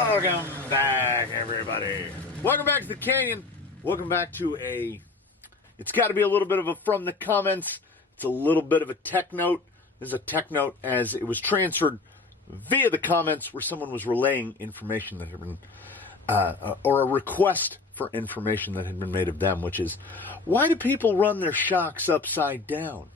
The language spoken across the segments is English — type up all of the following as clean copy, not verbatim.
Welcome back, everybody. Welcome back to the Canyon. Welcome back to it's got to be a little bit of a from the comments. It's a little bit of a tech note. This is a tech note as it was transferred via the comments where someone was relaying information that had been, or a request for information that had been made of them, which is, why do people run their shocks upside down?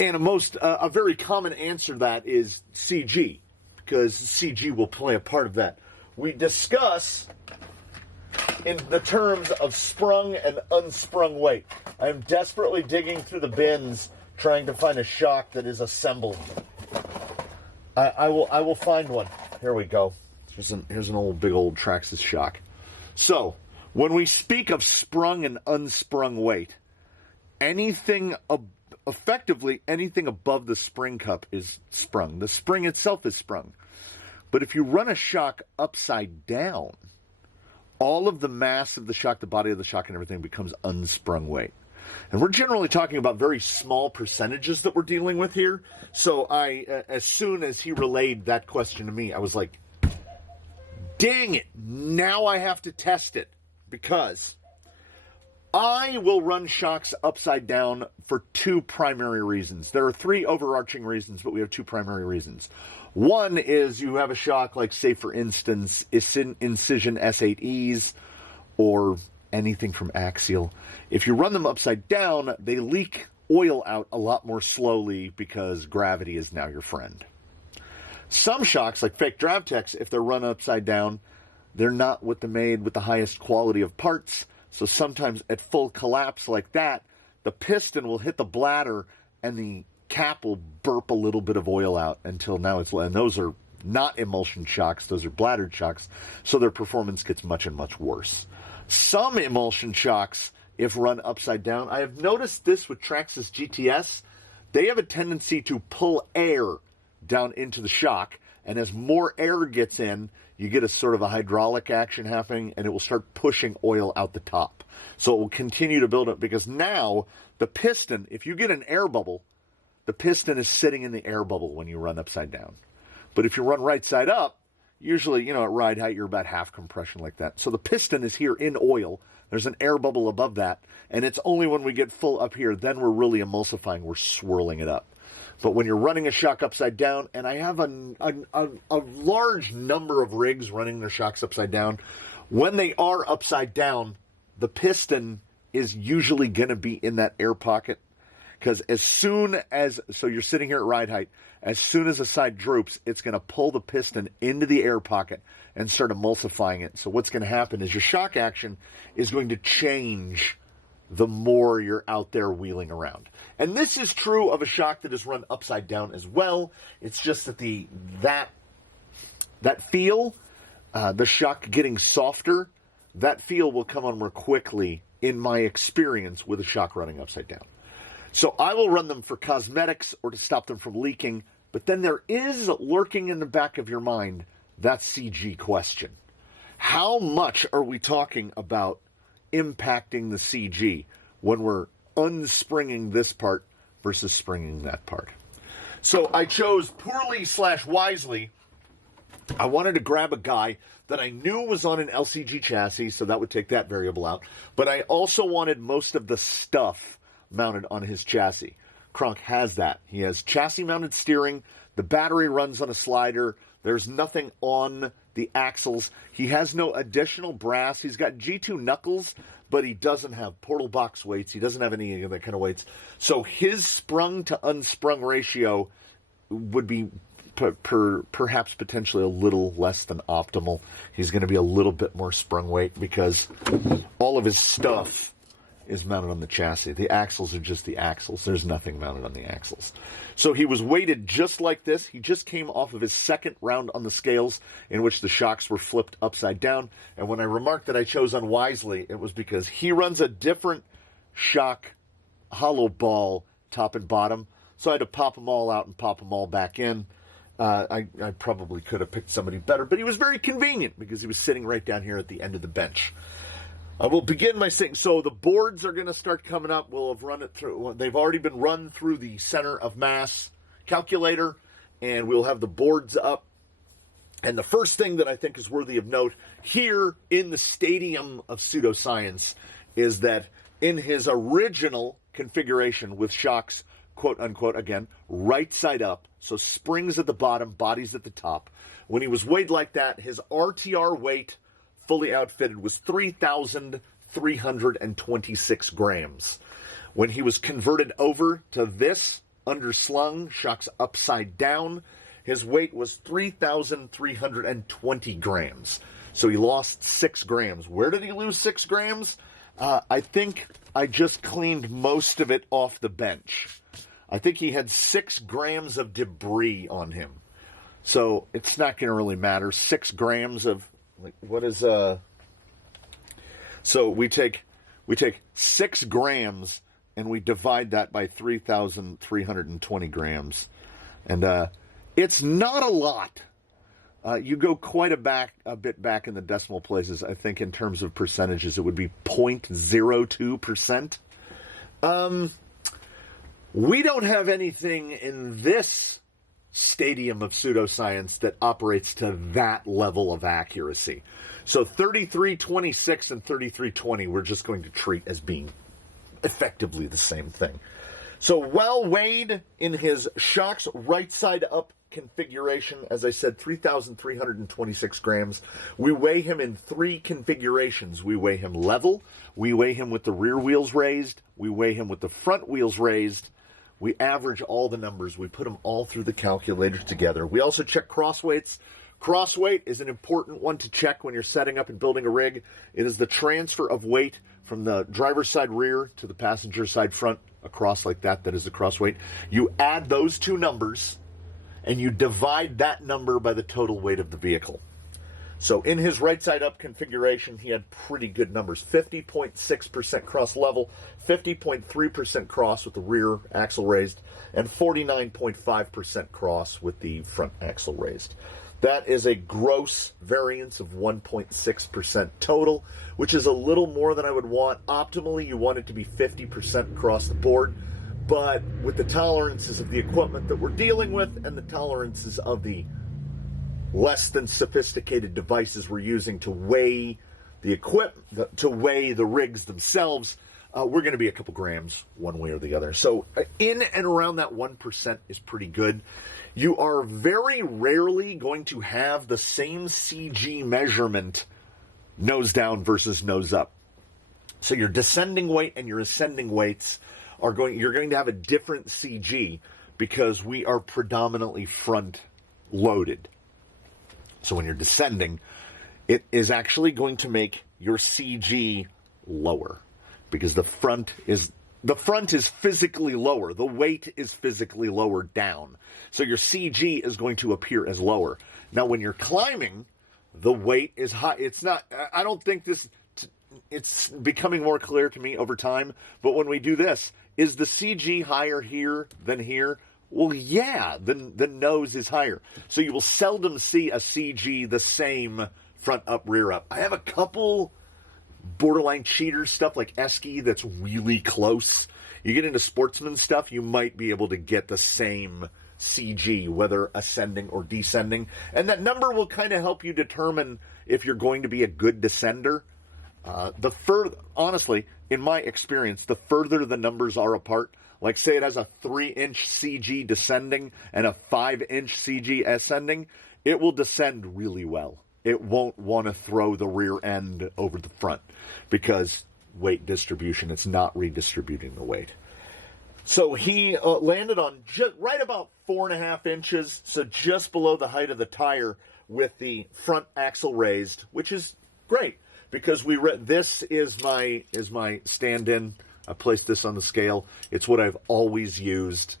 And a very common answer to that is CG, because CG will play a part of that. We discuss in the terms of sprung and unsprung weight. I am desperately digging through the bins trying to find a shock that is assembled. I will find one. Here we go. Here's an old big old Traxxas shock. So when we speak of sprung and unsprung weight, effectively anything above the spring cup is sprung. The spring itself is sprung. But if you run a shock upside down, all of the mass of the shock, the body of the shock and everything becomes unsprung weight. And we're generally talking about very small percentages that we're dealing with here. So as soon as he relayed that question to me, I was like, dang it, now I have to test it. Because I will run shocks upside down for two primary reasons. There are three overarching reasons, but we have two primary reasons. One is you have a shock like, say, for instance, Incision S8Es or anything from Axial. If you run them upside down, they leak oil out a lot more slowly because gravity is now your friend. Some shocks, like fake Dravtex, if they're run upside down, they're not with the highest quality of parts. So sometimes at full collapse like that, the piston will hit the bladder and the cap will burp a little bit of oil out until now and those are not emulsion shocks, those are bladdered shocks, so their performance gets much and much worse. Some emulsion shocks, if run upside down, I have noticed this with Traxxas GTS, they have a tendency to pull air down into the shock, and as more air gets in, you get a sort of a hydraulic action happening, and it will start pushing oil out the top. So it will continue to build up, because now the piston, if you get an air bubble, the piston is sitting in the air bubble when you run upside down. But if you run right side up, usually, at ride height, you're about half compression like that. So the piston is here in oil. There's an air bubble above that, and it's only when we get full up here, then we're really emulsifying, we're swirling it up. But when you're running a shock upside down, and I have a large number of rigs running their shocks upside down, when they are upside down, the piston is usually going to be in that air pocket. Because so you're sitting here at ride height, as soon as the side droops, it's going to pull the piston into the air pocket and start emulsifying it. So what's going to happen is your shock action is going to change the more you're out there wheeling around. And this is true of a shock that is run upside down as well. It's just that that feel, the shock getting softer, that feel will come on more quickly in my experience with a shock running upside down. So I will run them for cosmetics or to stop them from leaking, but then there is lurking in the back of your mind that CG question. How much are we talking about impacting the CG when we're unspringing this part versus springing that part? So I chose poorly/wisely. I wanted to grab a guy that I knew was on an LCG chassis, so that would take that variable out. But I also wanted most of the stuff mounted on his chassis. Kronk has that. He has chassis-mounted steering. The battery runs on a slider. There's nothing on the axles. He has no additional brass. He's got G2 knuckles, but he doesn't have portal box weights. He doesn't have any of that kind of weights. So his sprung to unsprung ratio would be perhaps potentially a little less than optimal. He's going to be a little bit more sprung weight because all of his stuff is mounted on the chassis. The axles are just the axles. There's nothing mounted on the axles. So he was weighted just like this. He just came off of his second round on the scales in which the shocks were flipped upside down. And when I remarked that I chose unwisely, it was because he runs a different shock hollow ball top and bottom. So I had to pop them all out and pop them all back in. I probably could have picked somebody better, but he was very convenient because he was sitting right down here at the end of the bench. I will begin my thing. So the boards are going to start coming up. We'll have run it through. They've already been run through the center of mass calculator, and we'll have the boards up And the first thing that I think is worthy of note here in the stadium of pseudoscience is that in his original configuration with shocks, quote unquote, again, right side up, so springs at the bottom, bodies at the top, when he was weighed like that, his RTR weight, fully outfitted, was 3,326 grams. When he was converted over to this, underslung, shocks upside down, his weight was 3,320 grams. So he lost 6 grams. Where did he lose 6 grams? I think I just cleaned most of it off the bench. I think he had 6 grams of debris on him. So it's not going to really matter. 6 grams of, like, what is, so we take 6 grams and we divide that by 3,320 grams. And it's not a lot. You go quite a bit back in the decimal places. I think in terms of percentages, it would be 0.02%. We don't have anything in this stadium of pseudoscience that operates to that level of accuracy. So 3326 and 3320, we're just going to treat as being effectively the same thing. So well weighed in his shocks right side up configuration, as I said, 3,326 grams. We weigh him in 3 configurations. We weigh him level, we weigh him with the rear wheels raised, we weigh him with the front wheels raised. We average all the numbers. We put them all through the calculator together. We also check cross weights. Cross weight is an important one to check when you're setting up and building a rig. It is the transfer of weight from the driver's side rear to the passenger side front across like that. That is the cross weight. You add those 2 numbers and you divide that number by the total weight of the vehicle. So in his right side up configuration, he had pretty good numbers. 50.6% cross level, 50.3% cross with the rear axle raised, and 49.5% cross with the front axle raised. That is a gross variance of 1.6% total, which is a little more than I would want. Optimally, you want it to be 50% across the board. But with the tolerances of the equipment that we're dealing with and the tolerances of the less than sophisticated devices we're using to weigh the equipment, to weigh the rigs themselves, we're going to be a couple grams one way or the other. So in and around that 1% is pretty good. You are very rarely going to have the same CG measurement nose down versus nose up. So your descending weight and your ascending weights you're going to have a different CG because we are predominantly front loaded. So when you're descending, it is actually going to make your CG lower because the front is physically lower. The weight is physically lower down. So your CG is going to appear as lower. Now, when you're climbing, the weight is high. I don't think it's becoming more clear to me over time. But when we do this, is the CG higher here than here? Well, yeah, the nose is higher. So you will seldom see a CG the same front up, rear up. I have a couple borderline cheater stuff like Esky that's really close. You get into sportsman stuff, you might be able to get the same CG, whether ascending or descending. And that number will kind of help you determine if you're going to be a good descender. Honestly, in my experience, the further the numbers are apart, like say it has a 3-inch CG descending and a 5-inch CG ascending, it will descend really well. It won't want to throw the rear end over the front because weight distribution, it's not redistributing the weight. So he landed on just right about 4.5 inches, so just below the height of the tire with the front axle raised, which is great because this is my stand-in. I placed this on the scale. It's what I've always used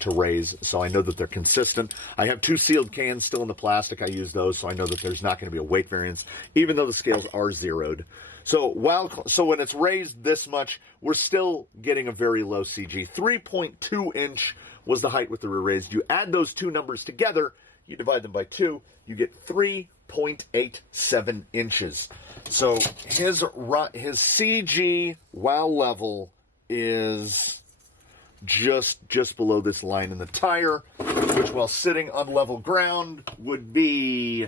to raise, so I know that they're consistent. I have 2 sealed cans still in the plastic. I use those, so I know that there's not going to be a weight variance, even though the scales are zeroed. So when it's raised this much, we're still getting a very low CG. 3.2 inch was the height with the rear raised. You add those 2 numbers together, you divide them by 2, you get 3.87 inches. So his CG while level is just below this line in the tire, which while sitting on level ground would be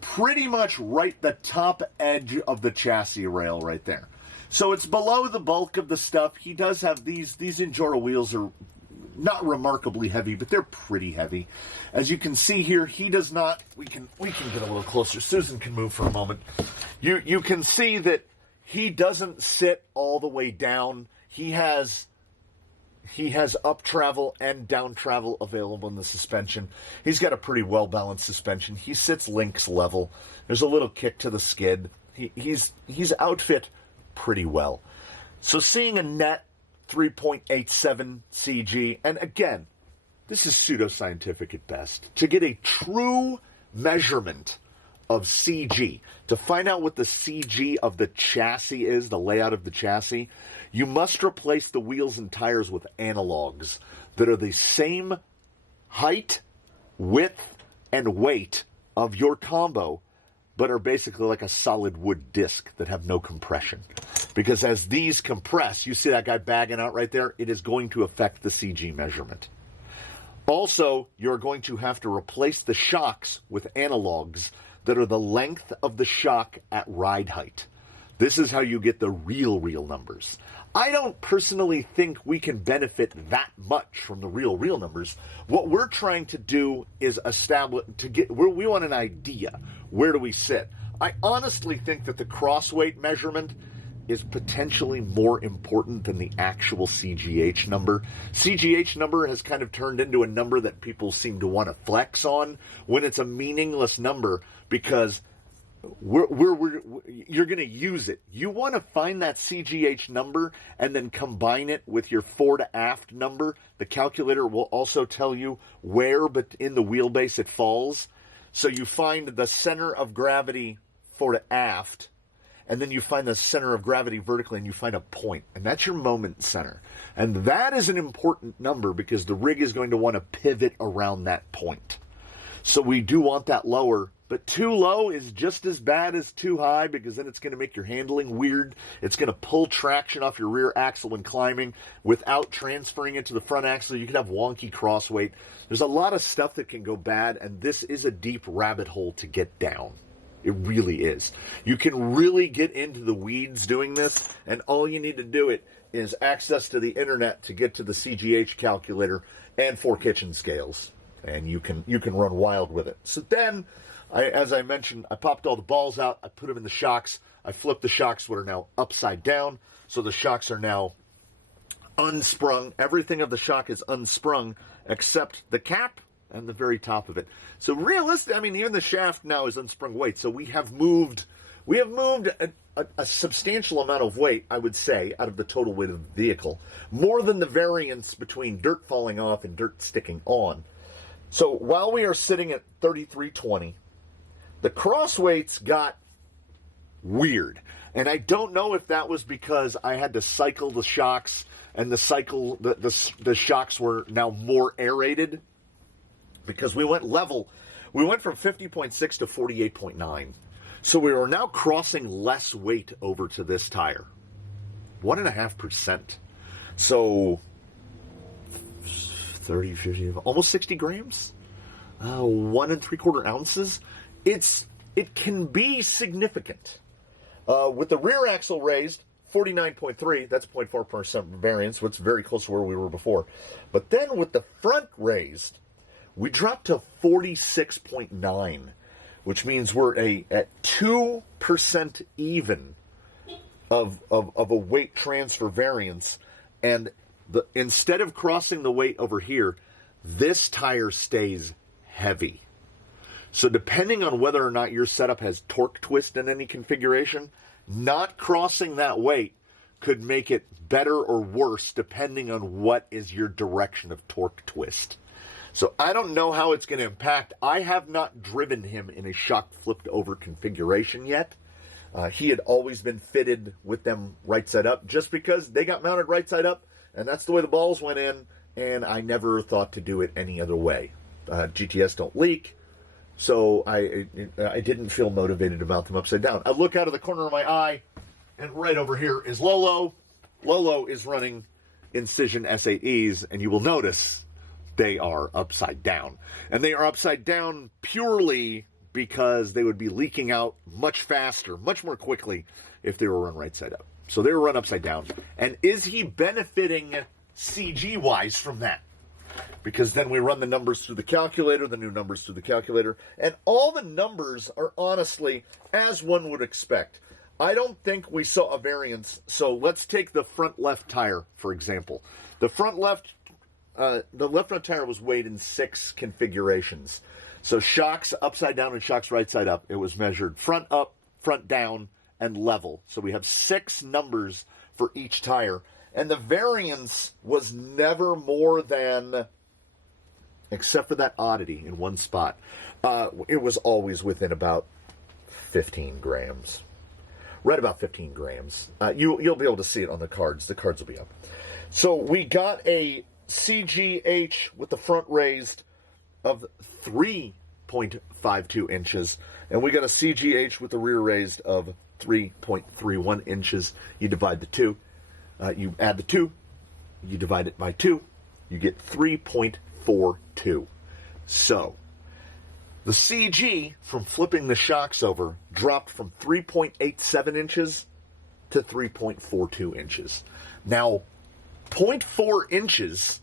pretty much right the top edge of the chassis rail right there. So it's below the bulk of the stuff. He does have these Injora wheels are not remarkably heavy, but they're pretty heavy. As you can see here, he does not, we can get a little closer. Susan can move for a moment. You can see that he doesn't sit all the way down. He has up travel and down travel available in the suspension. He's got a pretty well-balanced suspension. He sits Lynx level. There's a little kick to the skid. He's outfit pretty well. So seeing a net 3.87 CG, and again, this is pseudoscientific at best. To get a true measurement of CG, to find out what the CG of the chassis is, the layout of the chassis, you must replace the wheels and tires with analogs that are the same height, width, and weight of your combo, but are basically like a solid wood disc that have no compression. Because as these compress, you see that guy bagging out right there, it is going to affect the CG measurement. Also, you're going to have to replace the shocks with analogs that are the length of the shock at ride height. This is how you get the real numbers. I don't personally think we can benefit that much from the real numbers. What we're trying to do is establish, we want an idea. Where do we sit? I honestly think that the crossweight measurement is potentially more important than the actual CGH number. CGH number has kind of turned into a number that people seem to want to flex on when it's a meaningless number, because you're going to use it. You want to find that CGH number and then combine it with your fore to aft number. The calculator will also tell you where but in the wheelbase it falls. So you find the center of gravity fore to aft, and then you find the center of gravity vertically, and you find a point, and that's your moment center. And that is an important number because the rig is going to want to pivot around that point. So we do want that lower, but too low is just as bad as too high, because then it's going to make your handling weird. It's going to pull traction off your rear axle when climbing without transferring it to the front axle. You can have wonky crossweight. There's a lot of stuff that can go bad, and this is a deep rabbit hole to get down. It really is. You can really get into the weeds doing this, and all you need to do it is access to the internet to get to the CGH calculator and 4 kitchen scales, and you can run wild with it. So then, as I mentioned, I popped all the balls out. I put them in the shocks. I flipped the shocks, what are now upside down, so the shocks are now unsprung. Everything of the shock is unsprung except the cap and the very top of it. So realistic, I mean, even the shaft now is unsprung weight. So we have moved a substantial amount of weight, I would say, out of the total weight of the vehicle, more than the variance between dirt falling off and dirt sticking on. So while we are sitting at 3320, the cross weights got weird. And I don't know if that was because I had to cycle the shocks, and the shocks were now more aerated, because we went level. We went from 50.6 to 48.9. So we are now crossing less weight over to this tire. 1.5%. So 30, 50, almost 60 grams. 1 3/4 ounces. It can be significant. With the rear axle raised, 49.3, that's 0.4% variance, which is very close to where we were before. But then with the front raised, we dropped to 46.9, which means we're at 2% even of a weight transfer variance. And instead of crossing the weight over here, this tire stays heavy. So depending on whether or not your setup has torque twist in any configuration, not crossing that weight could make it better or worse depending on what is your direction of torque twist. So I don't know how it's going to impact. I have not driven him in a shock flipped over configuration yet. He had always been fitted with them right side up, just because they got mounted right side up, and that's the way the balls went in, and I never thought to do it any other way. GTS don't leak, so I didn't feel motivated to mount them upside down. I look out of the corner of my eye, and right over here is Lolo. Lolo is running Incision S8Es, and you will notice they are upside down. And they are upside down purely because they would be leaking out much faster, much more quickly if they were run right side up. So they were run upside down. And is he benefiting CG-wise from that? Because then we run the numbers through the calculator, the new numbers through the calculator, and all the numbers are honestly as one would expect. I don't think we saw a variance. So let's take the front left tire, for example. The left front tire was weighed in 6 configurations. So shocks upside down and shocks right side up. It was measured front up, front down, and level. So we have 6 numbers for each tire. And the variance was never more than, except for that oddity in one spot, it was always within about 15 grams. Right about 15 grams. You'll be able to see it on the cards. The cards will be up. So we got a CGH with the front raised of 3.52 inches. And we got a CGH with the rear raised of 3.31 inches. You divide the two. You add the 2. You divide it by 2. You get 3.42. So the CG from flipping the shocks over dropped from 3.87 inches to 3.42 inches. Now, 0.4 inches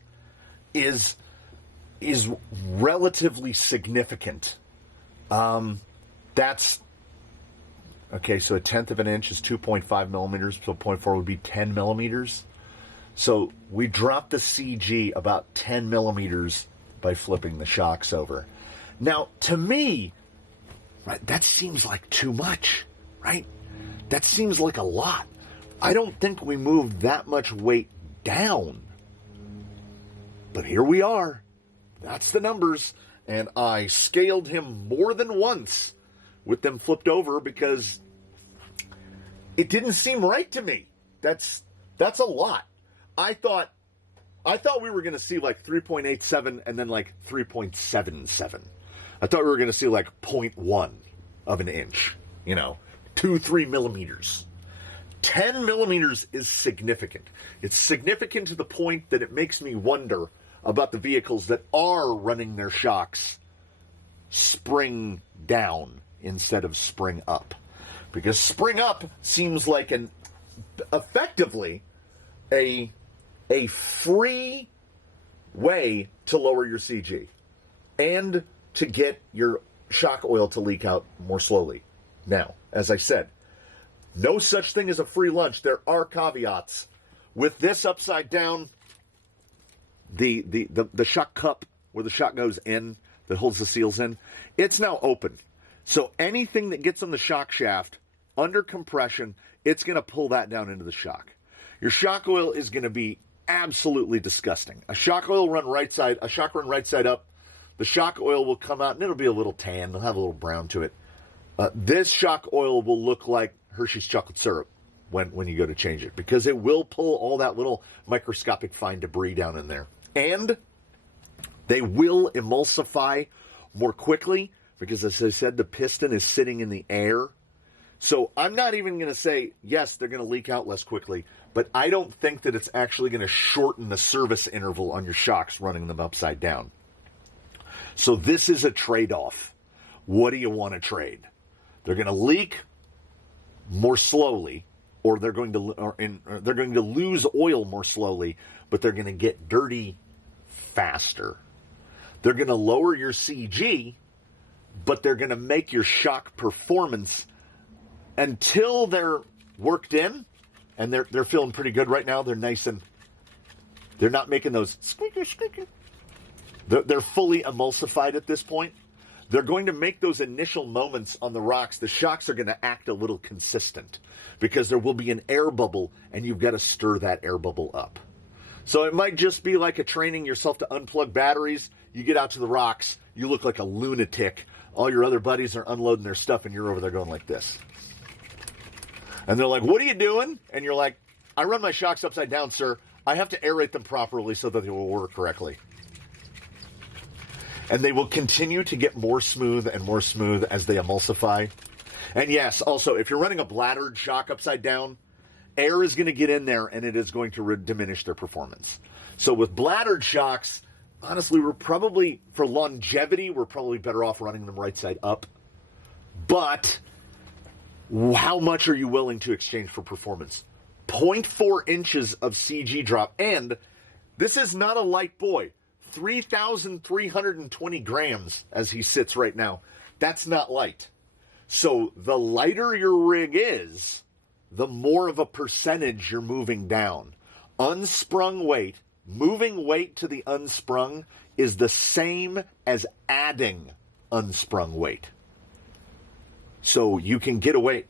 is relatively significant. That's okay. So 1/10 of an inch is 2.5 millimeters. So 0.4 would be 10 millimeters. So we dropped the CG about 10 millimeters by flipping the shocks over. Now, to me, right, that seems like too much, right? That seems like a lot. I don't think we moved that much weight down. But here we are. That's the numbers. And I scaled him more than once with them flipped over because it didn't seem right to me. That's a lot. I thought we were going to see like 3.87 and then like 3.77. I thought we were going to see like 0.1 of an inch, 2-3 millimeters. 10 millimeters is significant. It's significant to the point that it makes me wonder about the vehicles that are running their shocks spring down instead of spring up. Because spring up seems like effectively a free way to lower your CG and to get your shock oil to leak out more slowly. Now, as I said, no such thing as a free lunch. There are caveats. With this upside down, the shock cup where the shock goes in, that holds the seals in, it's now open. So anything that gets on the shock shaft under compression, it's going to pull that down into the shock. Your shock oil is going to be absolutely disgusting. A shock run right side up, the shock oil will come out and it'll be a little tan. It'll have a little brown to it. This shock oil will look like Hershey's chocolate syrup when you go to change it, because it will pull all that little microscopic fine debris down in there. And they will emulsify more quickly because, as I said, the piston is sitting in the air. So I'm not even going to say, yes, they're going to leak out less quickly, but I don't think that it's actually going to shorten the service interval on your shocks running them upside down. So this is a trade-off. What do you want to trade? They're going to leak more slowly, or they're going to lose oil more slowly, but they're going to get dirty faster. They're going to lower your CG, but they're going to make your shock performance, until they're worked in, and they're feeling pretty good right now. They're nice and they're not making those squeaker. They're fully emulsified at this point. They're going to make those initial moments on the rocks. The shocks are going to act a little consistent because there will be an air bubble, and you've got to stir that air bubble up. So it might just be like a training yourself to unplug batteries. You get out to the rocks, you look like a lunatic. All your other buddies are unloading their stuff, and you're over there going like this. And they're like, what are you doing? And you're like, I run my shocks upside down, sir. I have to aerate them properly so that they will work correctly. And they will continue to get more smooth and more smooth as they emulsify. And yes, also, if you're running a bladdered shock upside down, air is going to get in there and it is going to diminish their performance. So with bladdered shocks, honestly, we're probably, for longevity, we're probably better off running them right side up. But how much are you willing to exchange for performance? 0.4 inches of CG drop. And this is not a light boy. 3,320 grams as he sits right now. That's not light. So the lighter your rig is, the more of a percentage you're moving down. Unsprung weight, moving weight to the unsprung is the same as adding unsprung weight. So you can get away.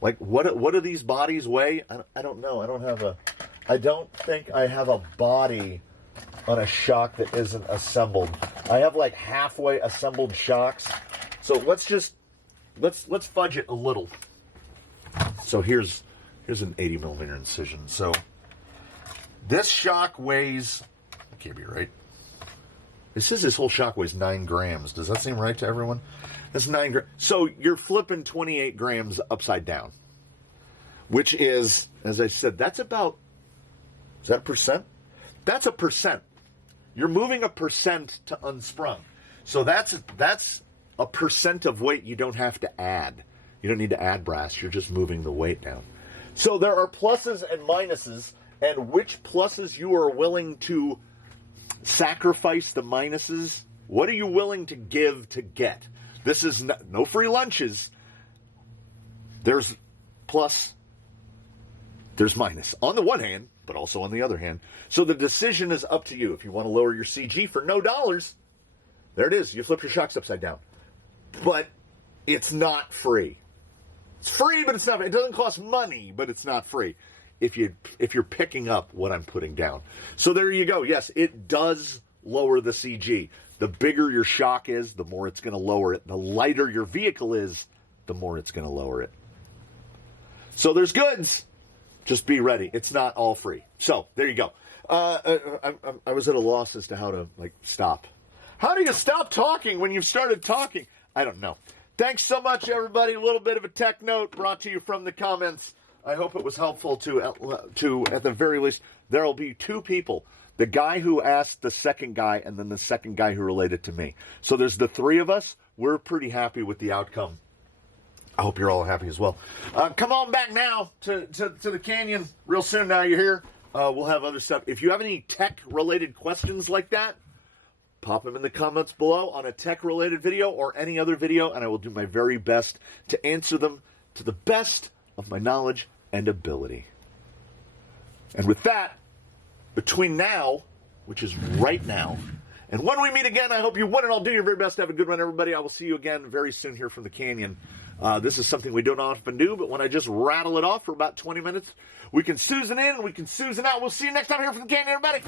Like, what do these bodies weigh? I don't know. I don't think I have a body on a shock that isn't assembled. I have like halfway assembled shocks. So let's fudge it a little. So here's an 80 millimeter incision. So this shock weighs, that can't be right. It says this whole shock weighs 9 grams. Does that seem right to everyone? That's 9 grams. So you're flipping 28 grams upside down, which is, as I said, that's about, is that a percent? That's a percent. You're moving a percent to unsprung. So that's a percent of weight you don't have to add. You don't need to add brass. You're just moving the weight down. So there are pluses and minuses, and which pluses you are willing to sacrifice the minuses. What are you willing to give to get? This is no free lunches. There's plus, there's minus. On the one hand, but also on the other hand. So the decision is up to you. If you want to lower your CG for no dollars, there it is. You flip your shocks upside down. But it's not free. It's free, but it's not. It doesn't cost money, but it's not free. If you're picking up what I'm putting down. So there you go. Yes, it does lower the CG. The bigger your shock is, the more it's going to lower it. The lighter your vehicle is, the more it's going to lower it. So there's goods. Just be ready. It's not all free. So there you go. I was at a loss as to how to stop. How do you stop talking when you've started talking? I don't know. Thanks so much, everybody. A little bit of a tech note brought to you from the comments. I hope it was helpful to at the very least, there will be 2 people. The guy who asked the second guy, and then the second guy who related to me. So there's the 3 of us. We're pretty happy with the outcome. I hope you're all happy as well. Come on back now to the canyon real soon. Now you're here. We'll have other stuff. If you have any tech-related questions like that, pop them in the comments below on a tech-related video or any other video, and I will do my very best to answer them to the best of my knowledge and ability. And with that, between now, which is right now, and when we meet again, I hope you win and I'll do your very best to have a good one, everybody. I will see you again very soon here from the canyon. This is something we don't often do, but when I just rattle it off for about 20 minutes, we can Susan in, we can Susan out. We'll see you next time here from the canyon, everybody.